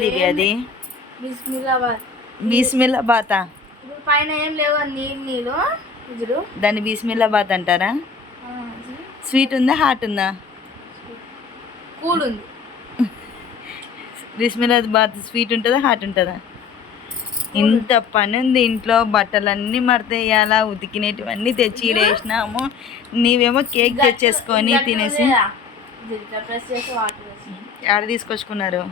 అది బిస్మిల్లాబాద్ బిస్మిల్లాబాతా ఇప్పుడు పైన ఏం లేవు నీళ్ళు ఇద్దరు దాన్ని బిస్మిల్లాబాత్ అంటారా? స్వీట్ ఉందా హాట్ ఉందా? కూల్ ఉంది. బిస్మిల్లాబాత్ స్వీట్ ఉంటుందా హాట్ ఉంటుందా? ఇంత పని ఉంది ఇంట్లో, బట్టలన్నీ మడతేయాలా, ఉతికినటువన్నీ తెచ్చి వేసినాము. నీవేమో కేక్ తెచ్చేసుకొని తినేసి ఆడ తీసుకొచ్చుకున్నారు.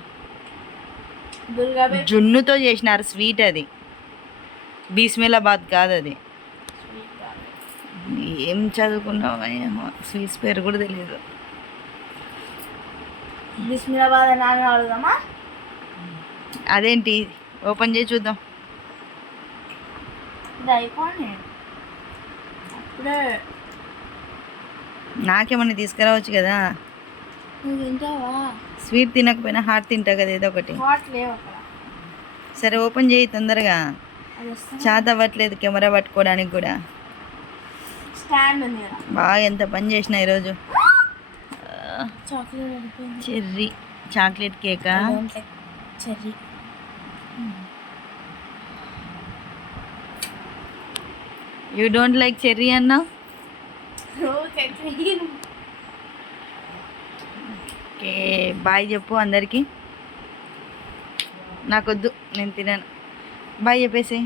జున్నుతో చేసినారు స్వీట్, అది బిస్మిల్లాబాద్ కాదు. అది ఏం చదువుకున్నావా ఏమో, స్వీట్స్ పేరు కూడా తెలియదు. బిస్మిల్లాబాద్ అని అడుగుదామా? అదేంటి, ఓపెన్ చేసి చూద్దాం. నాకేమన్నా తీసుకురావచ్చు కదా. స్వీట్ తినకపోయినా హాట్ తింటా కదా, ఏదో ఒకటి. సరే ఓపెన్ చేయి తొందరగా, చాత అవ్వట్లేదు కెమెరా పట్టుకోవడానికి కూడా. బాగా ఎంత పని చేసిన ఈరోజు. చెర్రీ చాక్లెట్ కేకా? యూ డోంట్ లైక్ చెర్రీ అన్నా? ఓకే బాయ్ చెప్పు అందరికి. నాకొద్దు, నేను తినను. బాయ్ చెప్పేసి.